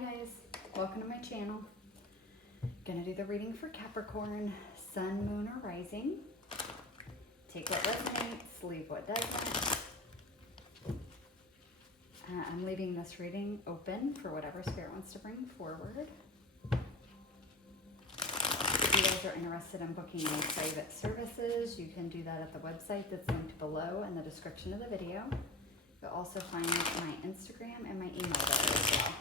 guys, welcome to my channel. Gonna do the reading for Capricorn, Sun, Moon, or Rising. Take what resonates, leave what doesn't. I'm leaving this reading open for whatever Spirit wants to bring forward. If you guys are interested in booking any private services, you can do that at the website that's linked below in the description of the video. You'll also find my Instagram and my email there as well.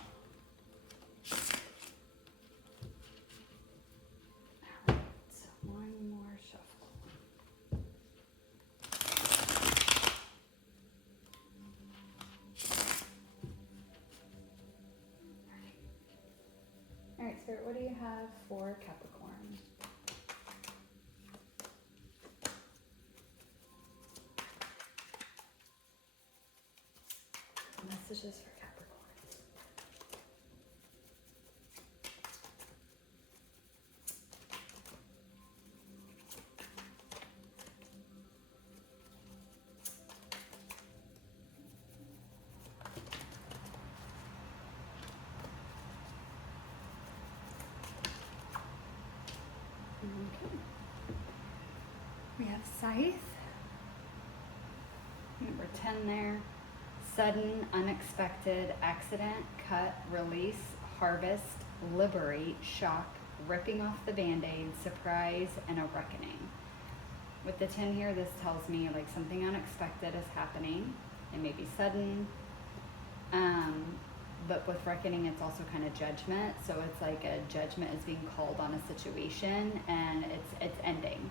One more shuffle. All right, Spirit, what do you have for Capricorn? Messages for Capricorn. Okay. We have Scythe. Number 10 there. Sudden, unexpected, accident, cut, release, harvest, liberate, shock, ripping off the band-aid, surprise, and a reckoning. With the 10 here, this tells me like something unexpected is happening. It may be sudden, but with reckoning, it's also kind of judgment. So it's like a judgment is being called on a situation, and it's ending.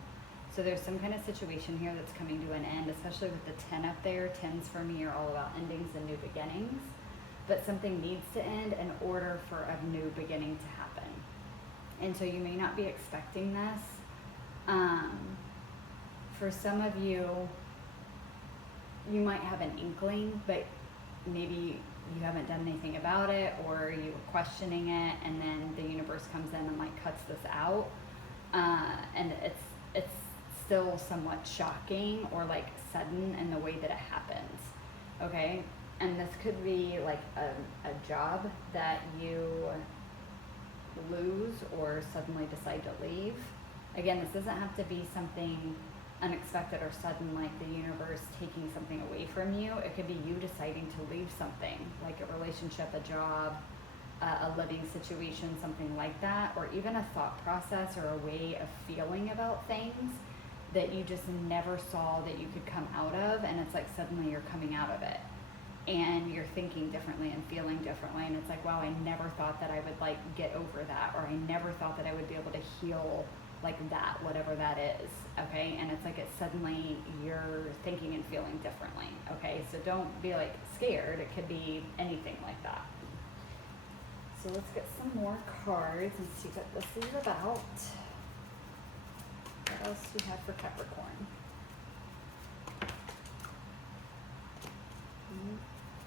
So there's some kind of situation here that's coming to an end, especially with the 10 up there. 10s for me are all about endings and new beginnings. But something needs to end in order for a new beginning to happen. And so you may not be expecting this. For some of you, you might have an inkling, but maybe you haven't done anything about it, or you were questioning it, and then the universe comes in and like cuts this out. And it's still somewhat shocking or like sudden in the way that it happens, okay? And this could be like a job that you lose or suddenly decide to leave. Again, this doesn't have to be something unexpected or sudden, like the universe taking something away from you. It could be you deciding to leave something, like a relationship, a job, a living situation, something like that, or even a thought process or a way of feeling about things that you just never saw that you could come out of, and it's like suddenly you're coming out of it and you're thinking differently and feeling differently, and it's like, wow, I never thought that I would like get over that, or I never thought that I would be able to heal like that, whatever that is, okay? And it's like it's suddenly you're thinking and feeling differently, okay? So don't be like scared. It could be anything like that. So let's get some more cards and see what this is about. What else do you have for Capricorn?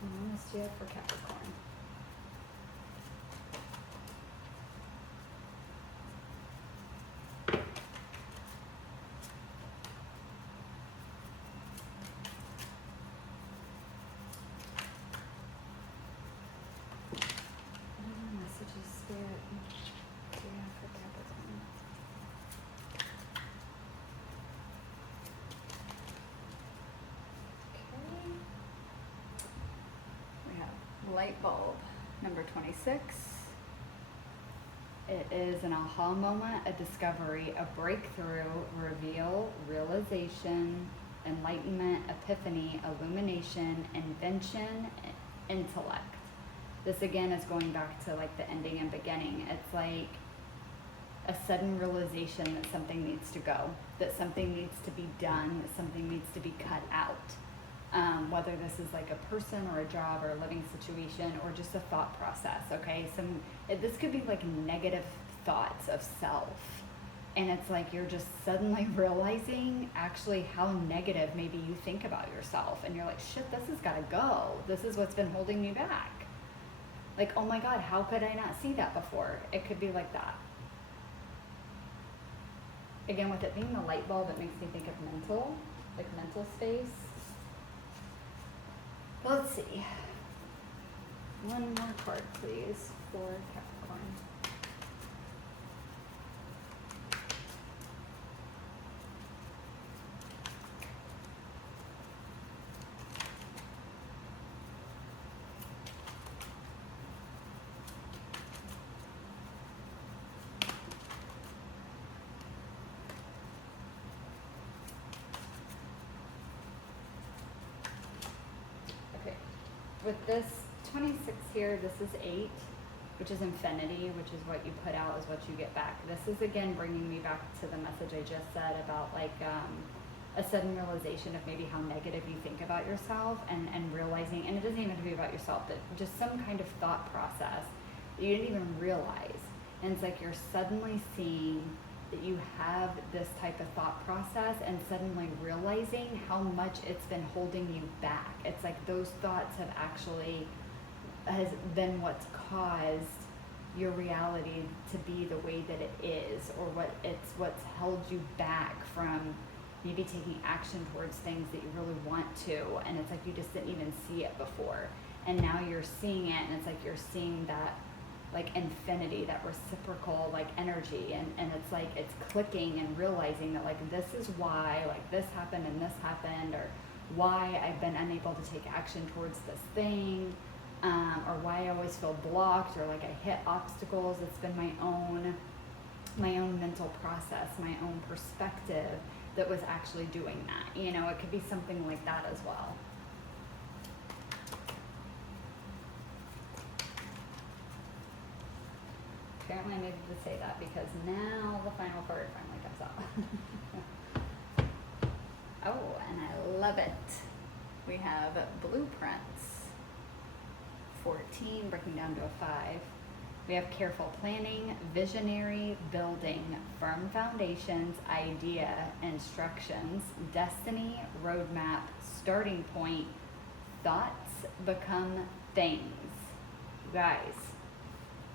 What else do you have for Capricorn? What messages, Spirit, do you have for Capricorn? Light bulb, number 26. It is an aha moment, a discovery, a breakthrough, reveal, realization, enlightenment, epiphany, illumination, invention, intellect. This again is going back to like the ending and beginning. It's like a sudden realization that something needs to go, that something needs to be done, that something needs to be cut out. Whether this is like a person or a job or a living situation or just a thought process, okay? This could be like negative thoughts of self. And it's like you're just suddenly realizing actually how negative maybe you think about yourself. And you're like, shit, this has got to go. This is what's been holding me back. Like, oh my God, how could I not see that before? It could be like that. Again, with it being the light bulb, it makes me think of mental space. Let's see. One more card, please, for Capricorn. Okay, with this 26 here, this is 8, which is infinity, which is what you put out is what you get back. This is again bringing me back to the message I just said about like a sudden realization of maybe how negative you think about yourself, and realizing, and it doesn't even have to be about yourself, but just some kind of thought process that you didn't even realize. And it's like you're suddenly seeing that you have this type of thought process and suddenly realizing how much it's been holding you back. It's like those thoughts have actually has been what's caused your reality to be the way that it is, or what's held you back from maybe taking action towards things that you really want to, and it's like you just didn't even see it before, and now you're seeing it, and it's like you're seeing that like infinity, that reciprocal like energy, and it's like it's clicking and realizing that like this is why like this happened and this happened, or why I've been unable to take action towards this thing, or why I always feel blocked, or like I hit obstacles. It's been my own mental process, my own perspective that was actually doing that. You know, it could be something like that as well. Apparently I needed to say that because now the final card finally comes out. Oh, and I love it. We have blueprints. 14, breaking down to a 5. We have careful planning, visionary, building, firm foundations, idea, instructions, destiny, roadmap, starting point, thoughts become things. You guys,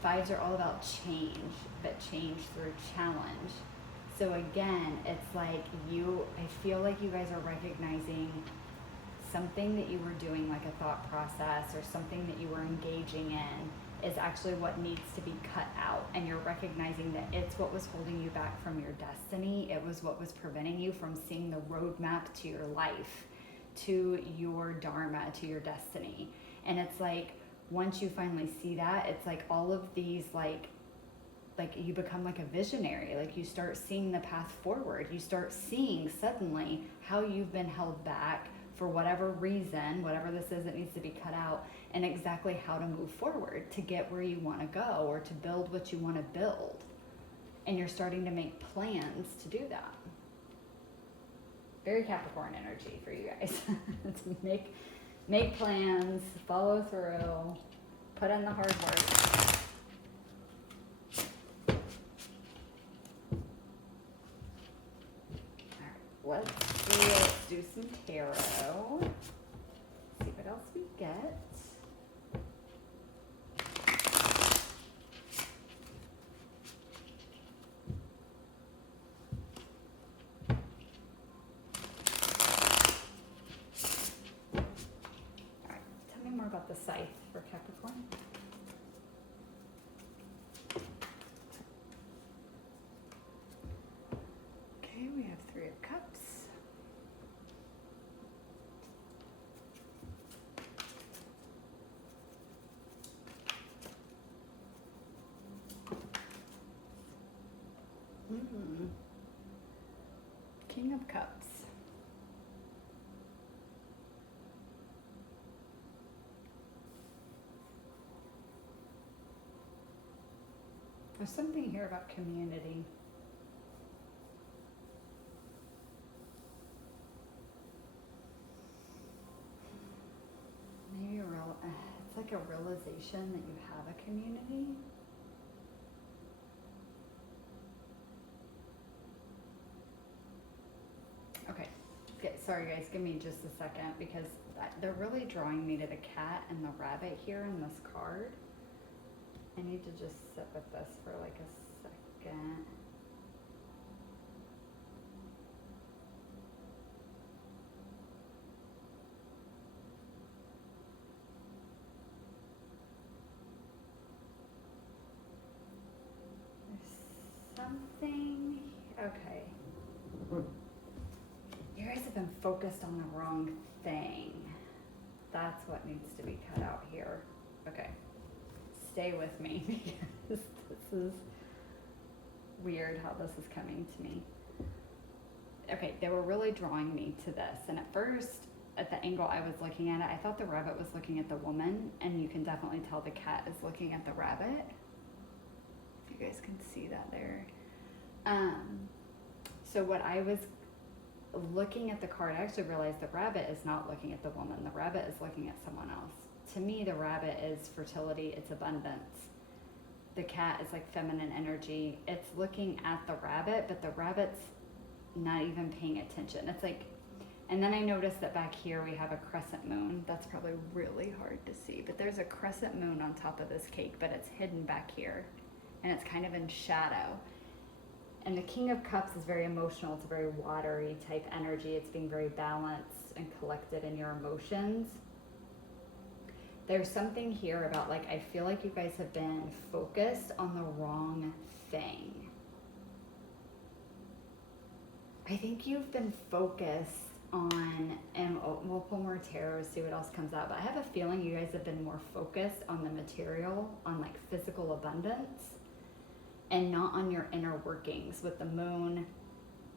5s are all about change, but change through challenge. So again, it's like I feel like you guys are recognizing something that you were doing, like a thought process or something that you were engaging in, is actually what needs to be cut out. And you're recognizing that it's what was holding you back from your destiny. It was what was preventing you from seeing the roadmap to your life, to your dharma, to your destiny. And it's like, once you finally see that, it's like all of these like you become like a visionary. Like you start seeing the path forward. You start seeing suddenly how you've been held back for whatever reason, whatever this is that needs to be cut out, and exactly how to move forward to get where you want to go, or to build what you want to build. And you're starting to make plans to do that. Very Capricorn energy for you guys. To make plans, follow through, put in the hard work. Let's do some tarot. See what else we get. All right, tell me more about the scythe for Capricorn. Okay, we have 3 of Cups. King of Cups. There's something here about community. Maybe it's like a realization that you have a community. Okay, sorry guys, give me just a second, because they're really drawing me to the cat and the rabbit here in this card. I need to just sit with this for like a second. something. Okay. You guys have been focused on the wrong thing. That's what needs to be cut out here. Okay. Stay with me because this is weird how this is coming to me. Okay, they were really drawing me to this. And at first, at the angle I was looking at it, I thought the rabbit was looking at the woman, and you can definitely tell the cat is looking at the rabbit. If you guys can see that there. So what I was looking at the card, I actually realized the rabbit is not looking at the woman. The rabbit is looking at someone else. To me, the rabbit is fertility, it's abundance. The cat is like feminine energy. It's looking at the rabbit, but the rabbit's not even paying attention. It's like, and then I noticed that back here we have a crescent moon. That's probably really hard to see, but there's a crescent moon on top of this cake, but it's hidden back here, and it's kind of in shadow. And the King of Cups is very emotional. It's a very watery type energy. It's being very balanced and collected in your emotions. There's something here about, like, I feel like you guys have been focused on the wrong thing. I think you've been focused on, and we'll pull more tarot, see what else comes out, but I have a feeling you guys have been more focused on the material, on like physical abundance, and not on your inner workings with the moon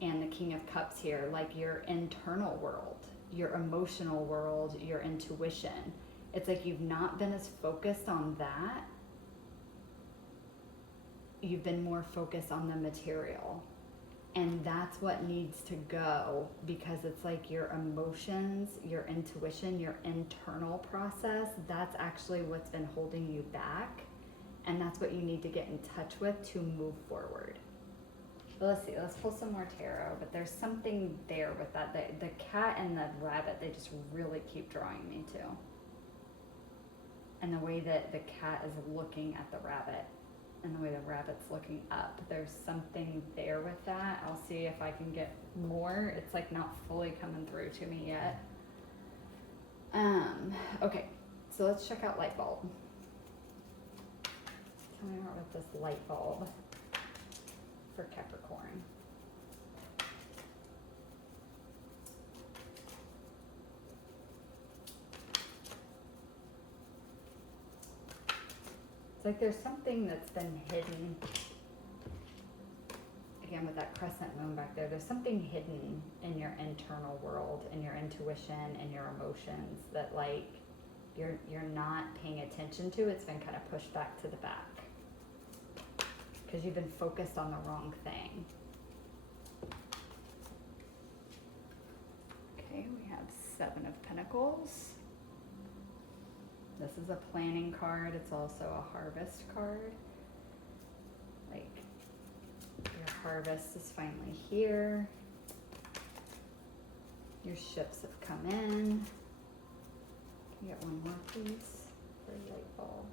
and the King of Cups here, like your internal world, your emotional world, your intuition. It's like you've not been as focused on that. You've been more focused on the material. And that's what needs to go, because it's like your emotions, your intuition, your internal process, that's actually what's been holding you back. And that's what you need to get in touch with to move forward. But let's see, let's pull some more tarot, but there's something there with that. The cat and the rabbit, they just really keep drawing me to. And the way that the cat is looking at the rabbit and the way the rabbit's looking up, there's something there with that. I'll see if I can get more. It's like not fully coming through to me yet. Okay, so let's check out light bulb. Tell me more about this light bulb for Capricorn. It's like there's something that's been hidden. Again, with that crescent moon back there, there's something hidden in your internal world, in your intuition, and your emotions that like you're not paying attention to. It's been kind of pushed back to the back because you've been focused on the wrong thing. Okay, we have 7 of Pentacles. This is a planning card. It's also a harvest card. Like, your harvest is finally here. Your ships have come in. Can you get one more, please, for light bulb?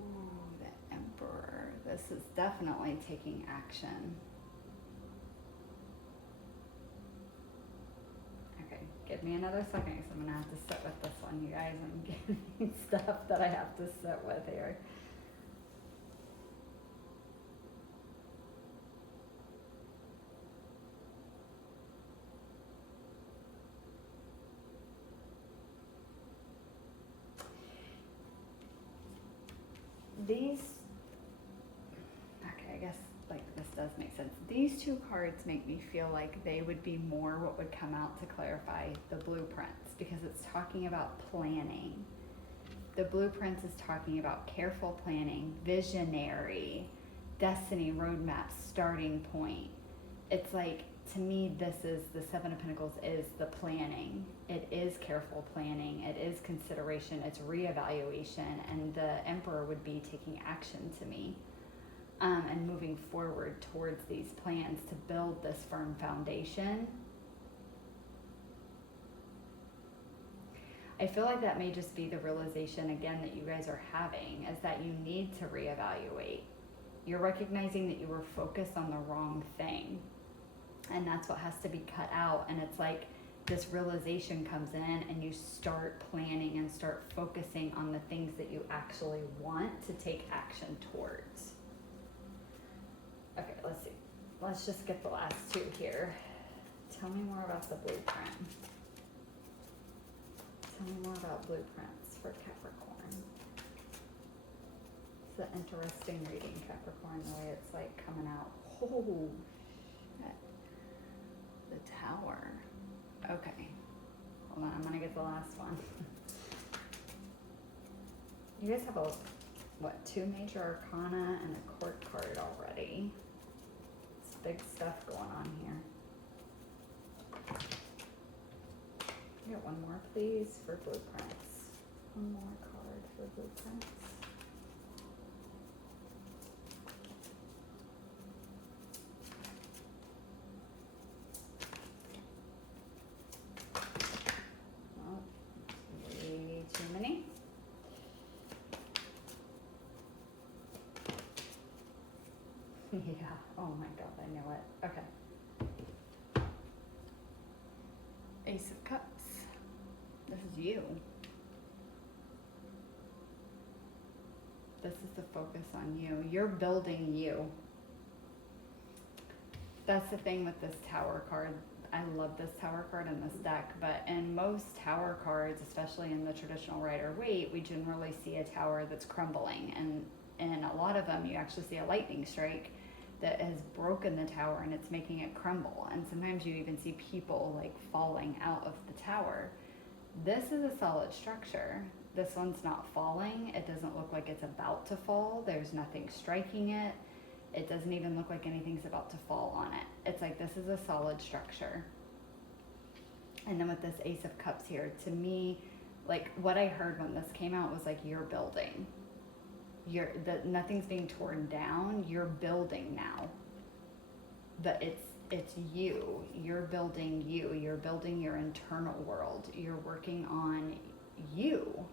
Ooh, the Emperor. This is definitely taking action. Okay, give me another second because I'm going to have to sit with this one, you guys. I'm getting stuff that I have to sit with here. These, okay, I guess like this does make sense. These 2 cards make me feel like they would be more what would come out to clarify the blueprints, because it's talking about planning. The blueprints is talking about careful planning, visionary, destiny, roadmap, starting point. It's like, to me, this is the 7 of Pentacles is the planning. It is careful planning. It is consideration. It's reevaluation. And the Emperor would be taking action to me and moving forward towards these plans to build this firm foundation. I feel like that may just be the realization, again, that you guys are having, is that you need to reevaluate. You're recognizing that you were focused on the wrong thing. And that's what has to be cut out. And it's like this realization comes in and you start planning and start focusing on the things that you actually want to take action towards. Okay, let's see. Let's just get the last two here. Tell me more about the blueprint. Tell me more about blueprints for Capricorn. It's an interesting reading, Capricorn, the way it's like coming out. Oh, shit. The Tower. Okay. Hold on, I'm gonna get the last one. You guys have a, what, 2 major arcana and a court card already. It's big stuff going on here. Get one more, please, for blueprints. One more card for blueprints. Oh, way too many. Yeah, oh my god, I knew it. Okay. Ace of Cups. This is you. This is the focus on you. You're building you. That's the thing with this Tower card. I love this Tower card in this deck, but in most Tower cards, especially in the traditional Rider-Waite, we generally see a tower that's crumbling, and in a lot of them you actually see a lightning strike that has broken the tower and it's making it crumble, and sometimes you even see people like falling out of the tower. This is a solid structure. This one's not falling. It doesn't look like it's about to fall. There's nothing striking it. It doesn't even look like anything's about to fall on it. It's like this is a solid structure. And then with this Ace of Cups here, to me, like what I heard when this came out was like you're building. Nothing's being torn down. You're building now. But it's you. You're building you. You're building your internal world. You're working on you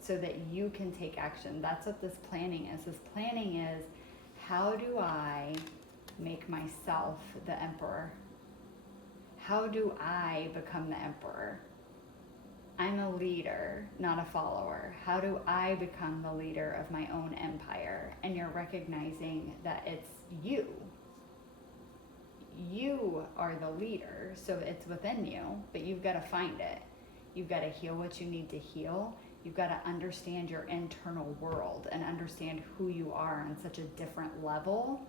so that you can take action. That's what this planning is. This planning is, how do I make myself the emperor? How do I become the emperor? I'm a leader, not a follower. How do I become the leader of my own empire? And you're recognizing that it's you. You are the leader, so it's within you, but you've got to find it. You've got to heal what you need to heal. You've got to understand your internal world and understand who you are on such a different level.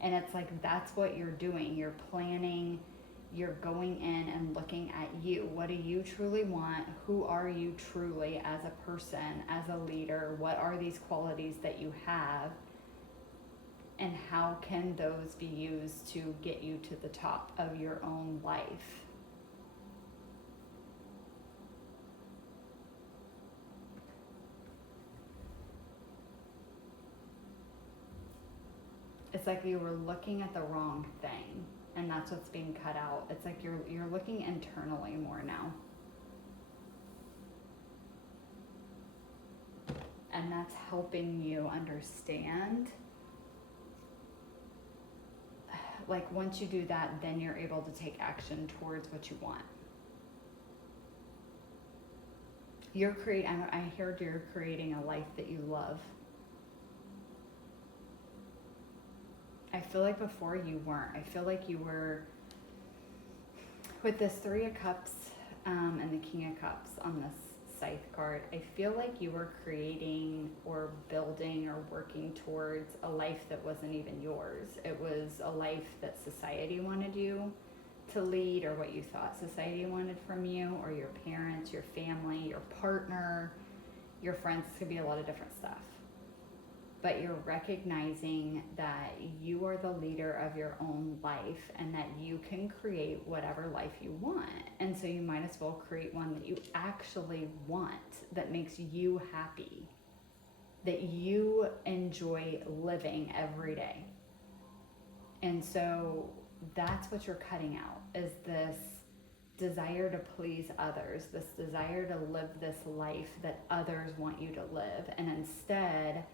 And it's like, that's what you're doing. You're planning, you're going in and looking at you. What do you truly want? Who are you truly as a person, as a leader? What are these qualities that you have? And how can those be used to get you to the top of your own life? It's like you were looking at the wrong thing, and that's what's being cut out. It's like you're looking internally more now. And that's helping you understand. Like once you do that, then you're able to take action towards what you want. I heard you're creating a life that you love. I feel like before you weren't. I feel like you were, with this 3 of Cups and the King of Cups on this Scythe card, I feel like you were creating or building or working towards a life that wasn't even yours. It was a life that society wanted you to lead, or what you thought society wanted from you, or your parents, your family, your partner, your friends. This could be a lot of different stuff. But you're recognizing that you are the leader of your own life and that you can create whatever life you want. And so you might as well create one that you actually want, that makes you happy, that you enjoy living every day. And so that's what you're cutting out, is this desire to please others, this desire to live this life that others want you to live, and instead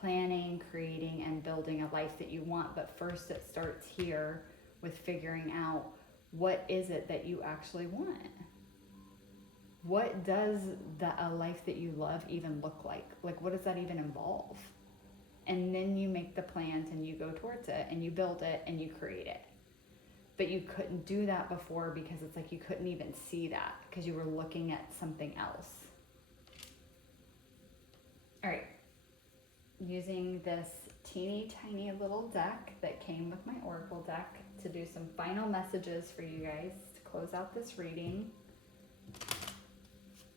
planning, creating, and building a life that you want. But first it starts here with figuring out, what is it that you actually want? What does a life that you love even look like? Like, what does that even involve? And then you make the plans and you go towards it and you build it and you create it. But you couldn't do that before because it's like you couldn't even see that because you were looking at something else. All right. Using this teeny tiny little deck that came with my Oracle deck to do some final messages for you guys to close out this reading.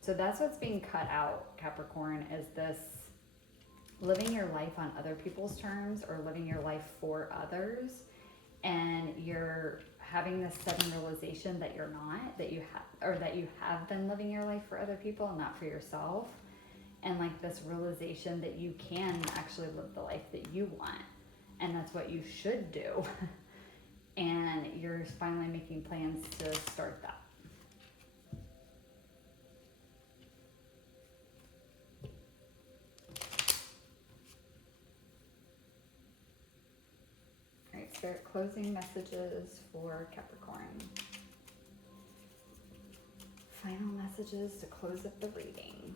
So that's what's being cut out, Capricorn, is this living your life on other people's terms or living your life for others. And you're having this sudden realization that you're not, that you have, or that you have been living your life for other people and not for yourself. And like this realization that you can actually live the life that you want. And that's what you should do. And you're finally making plans to start that. All right, Spirit, closing messages for Capricorn. Final messages to close up the reading.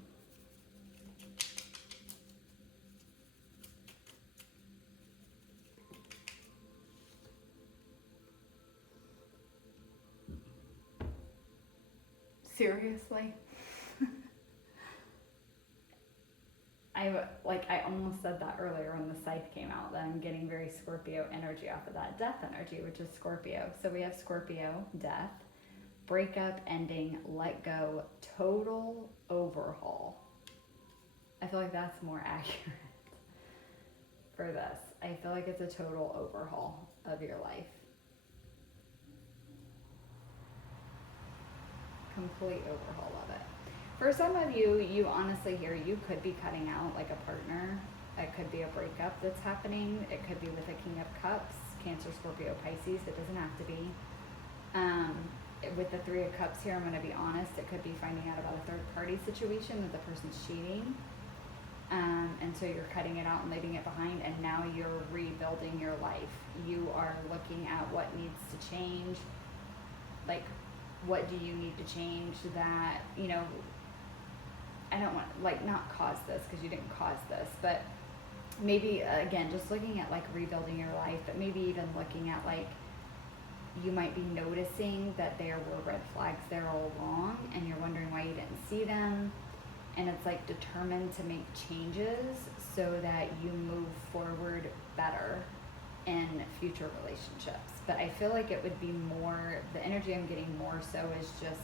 Seriously? I almost said that earlier when the scythe came out, that I'm getting very Scorpio energy off of that death energy, which is Scorpio. So we have Scorpio, death, breakup, ending, let go, total overhaul. I feel like that's more accurate for this. I feel like it's a total overhaul of your life. Complete overhaul of it. For some of you, you honestly here, you could be cutting out like a partner. It could be a breakup that's happening. It could be with a King of Cups, Cancer, Scorpio, Pisces. It doesn't have to be. With the Three of Cups here, I'm going to be honest, it could be finding out about a third party situation that the person's cheating. And so you're cutting it out and leaving it behind, and now you're rebuilding your life. You are looking at what needs to change. Like, what do you need to change that, I don't want, not cause this, because you didn't cause this, but maybe, again, just looking at, rebuilding your life, but maybe even looking at, you might be noticing that there were red flags there all along, and you're wondering why you didn't see them, and it's, determined to make changes so that you move forward better in future relationships. But I feel like it would be more, the energy I'm getting more so is just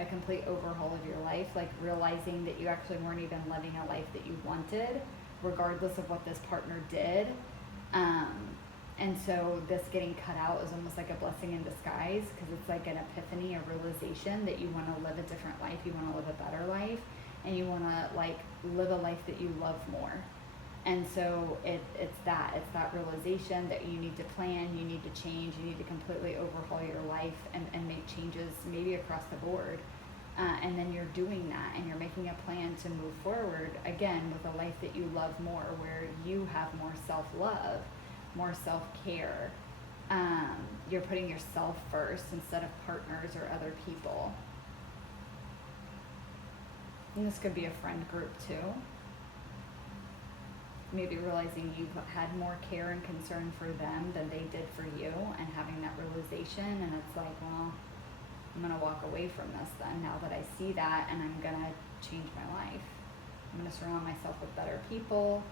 a complete overhaul of your life, realizing that you actually weren't even living a life that you wanted, regardless of what this partner did. And so this getting cut out is almost like a blessing in disguise, because it's like an epiphany, a realization that you want to live a different life, you want to live a better life, and you want to live a life that you love more. And so it's that realization that you need to plan, you need to change, you need to completely overhaul your life and make changes maybe across the board. And then you're doing that, and you're making a plan to move forward, again, with a life that you love more, where you have more self-love, more self-care. You're putting yourself first instead of partners or other people. And this could be a friend group too. Maybe realizing you've had more care and concern for them than they did for you, and having that realization, and it's like, well, I'm going to walk away from this then, now that I see that, and I'm going to change my life. I'm going to surround myself with better people.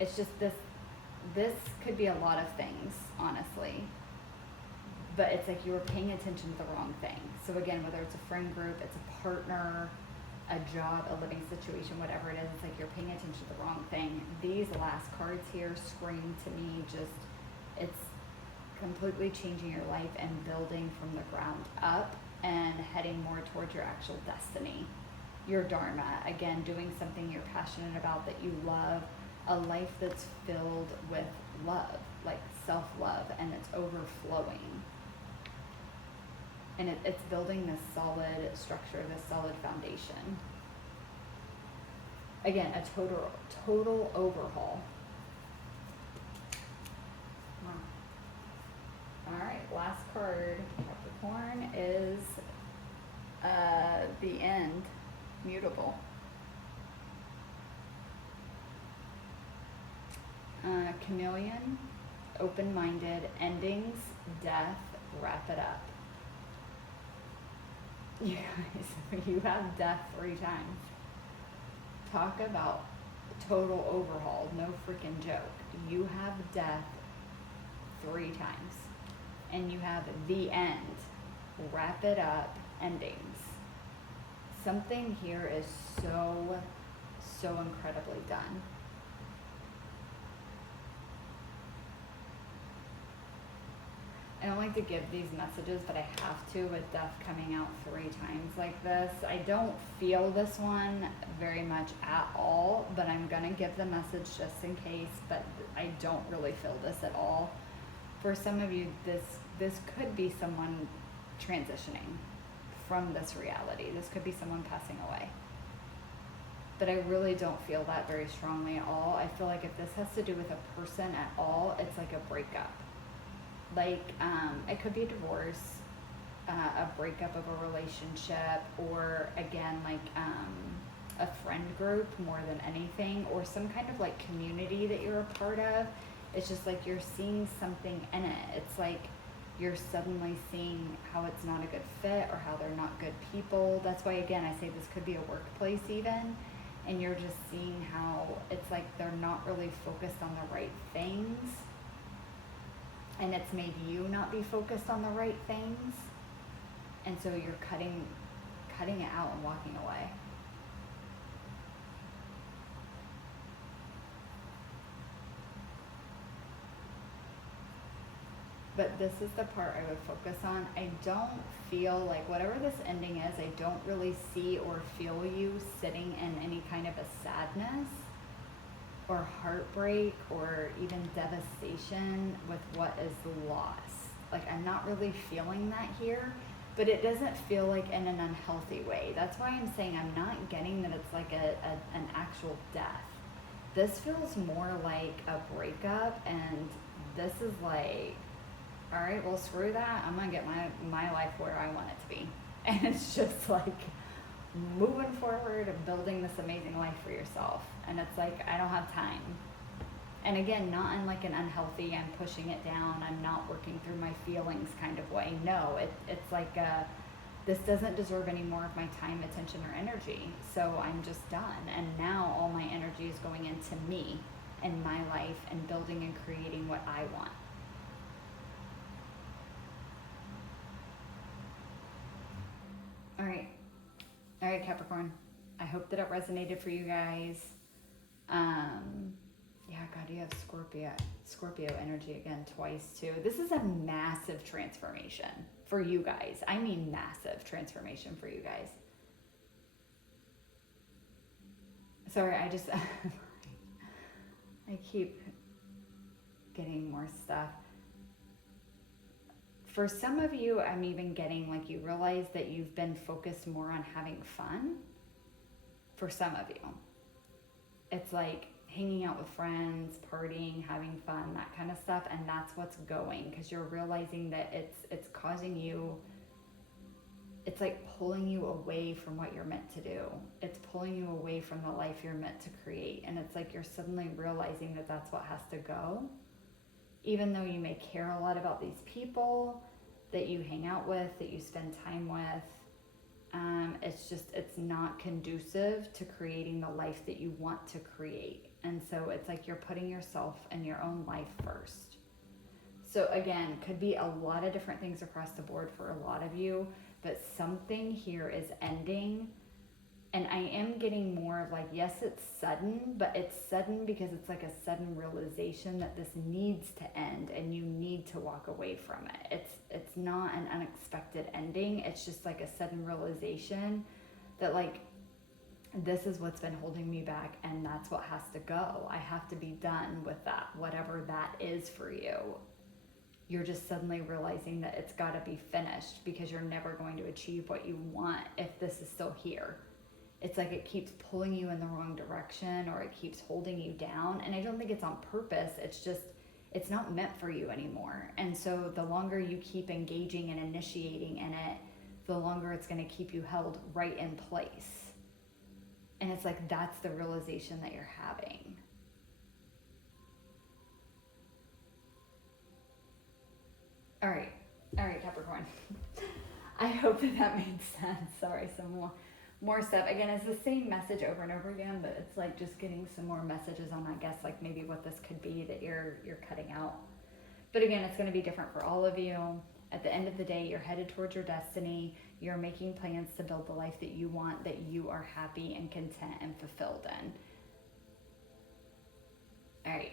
It's just this could be a lot of things, honestly. But it's like you were paying attention to the wrong thing. So again, whether it's a friend group, it's a partner, a job, a living situation, whatever it is, it's like you're paying attention to the wrong thing. These last cards here scream to me it's completely changing your life and building from the ground up and heading more towards your actual destiny, your dharma. Again, doing something you're passionate about, that you love, a life that's filled with love, like self-love, and it's overflowing. And it's building this solid structure, this solid foundation. Again, a total overhaul. Wow. All right, last card, Capricorn, is the end, mutable. Chameleon, open-minded, endings, death, wrap it up. You guys, you have death 3 times. Talk about total overhaul, no freaking joke. You have death 3 times. And you have the end, wrap it up, endings. Something here is so incredibly done. I don't like to give these messages, but I have to with death coming out 3 times like this. I don't feel this one very much at all, but I'm gonna give the message just in case, but I don't really feel this at all. For some of you, this could be someone transitioning from this reality. This could be someone passing away. But I really don't feel that very strongly at all. I feel like if this has to do with a person at all, it's like a breakup. Like, it could be a divorce, a breakup of a relationship, or again, like a friend group more than anything, or some kind of like community that you're a part of. It's just like you're seeing something in it. It's like you're suddenly seeing how it's not a good fit or how they're not good people. That's why, again, I say this could be a workplace even, and you're just seeing how it's like they're not really focused on the right things. And it's made you not be focused on the right things. And so you're cutting it out and walking away. But this is the part I would focus on. I don't feel like, whatever this ending is, I don't really see or feel you sitting in any kind of a sadness or heartbreak or even devastation with what is lost. Like, I'm not really feeling that here, but it doesn't feel like in an unhealthy way. That's why I'm saying I'm not getting that it's like an actual death. This feels more like a breakup, and this is like, all right, well, screw that. I'm gonna get my life where I want it to be. And it's just like moving forward and building this amazing life for yourself. And it's like, I don't have time. And again, not in like an unhealthy, I'm pushing it down, I'm not working through my feelings kind of way. No, it's like this doesn't deserve any more of my time, attention, or energy. So I'm just done. And now all my energy is going into me and my life and building and creating what I want. All right, Capricorn. I hope that it resonated for you guys. Yeah, God, you have Scorpio energy again twice too. This is a massive transformation for you guys. I mean, massive transformation for you guys. Sorry, I just, I keep getting more stuff. For some of you, I'm even getting like you realize that you've been focused more on having fun. For some of you, it's like hanging out with friends, partying, having fun, that kind of stuff, and that's what's going, because you're realizing that it's causing you, it's like pulling you away from what you're meant to do. It's pulling you away from the life you're meant to create, and it's like you're suddenly realizing that that's what has to go. Even though you may care a lot about these people that you hang out with, that you spend time with, it's not conducive to creating the life that you want to create. And so it's like you're putting yourself and your own life first. So again, could be a lot of different things across the board for a lot of you, but something here is ending. And I am getting more of like, yes, it's sudden, but it's sudden because it's like a sudden realization that this needs to end and you need to walk away from it. It's not an unexpected ending. It's just like a sudden realization that like, this is what's been holding me back and that's what has to go. I have to be done with that, whatever that is for you. You're just suddenly realizing that it's got to be finished because you're never going to achieve what you want if this is still here. It's like it keeps pulling you in the wrong direction or it keeps holding you down. And I don't think it's on purpose. It's just, it's not meant for you anymore. And so the longer you keep engaging and initiating in it, the longer it's going to keep you held right in place. And it's like, that's the realization that you're having. All right, Capricorn. I hope that made sense. Sorry, some more stuff. Again, it's the same message over and over again, but it's like just getting some more messages on, I guess, like maybe what this could be that you're cutting out. But again, it's going to be different for all of you. At the end of the day, you're headed towards your destiny. You're making plans to build the life that you want, that you are happy and content and fulfilled in. All right.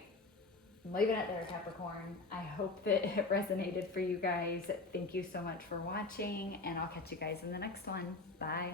I'm leaving it there, Capricorn. I hope that it resonated for you guys. Thank you so much for watching, and I'll catch you guys in the next one. Bye.